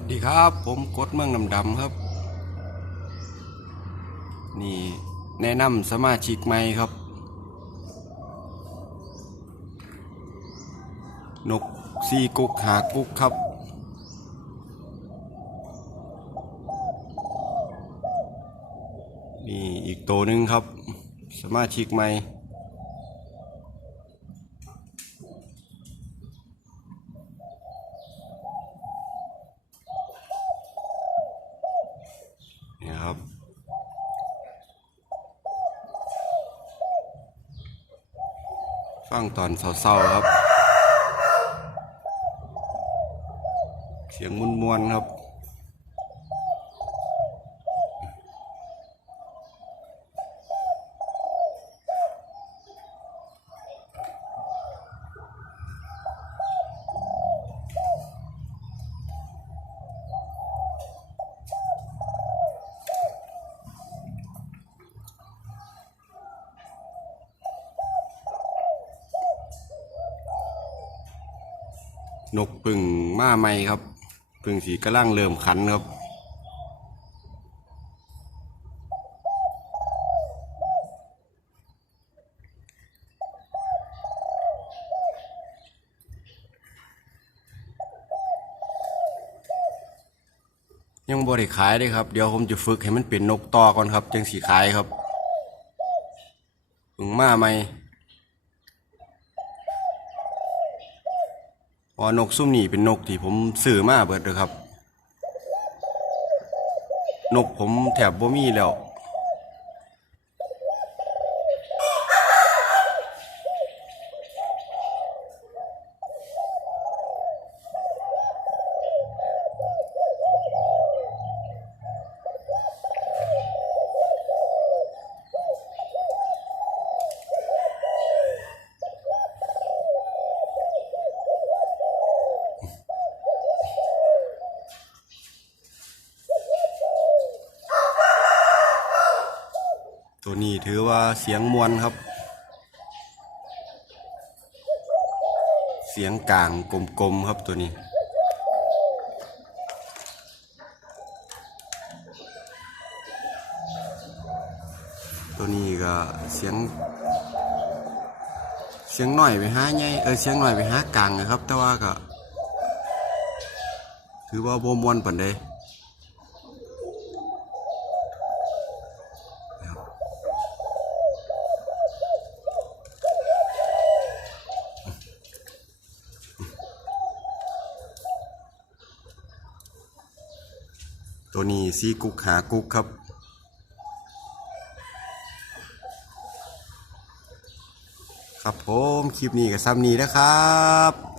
วัสดีครับผมกดเมืองดำครับนี่แนะนำสมาชิกใหม่ครับนกซีกุกหากุกครับนี่อีกตัวหนึ่งครับสมาชิกใหม่นี่ครับฟังตอนเศร้าๆครับเสียงมวนๆครับนกพึ่งมาใหม่ครับพึ่งสีกระลังเริ่มขันครับยังบ่ได้ขายเลยครับเดี๋ยวผมจะฝึกให้มันเป็นนกต่อก่อนครับจึงสีขายครับพึ่งมาใหม่เพราะนกซุ่มนี่เป็นนกที่ผมซื้อมาเบิดเลยครับนกผมแถบบ่มีแล้วตัวนี้ถือว่าเสียงมวลครับเสียงกลางกลมๆครับตัวนี้ก็เสียงหน่อยไปหาใหญ่เสียงหน่อยไปหากลางนะครับแต่ว่าก็ถือว่าบ่มวนปานใดตัวนี้ซีกุกหากุกครับครับผมคลิปนี้ก็ซ้ำนี้นะครับ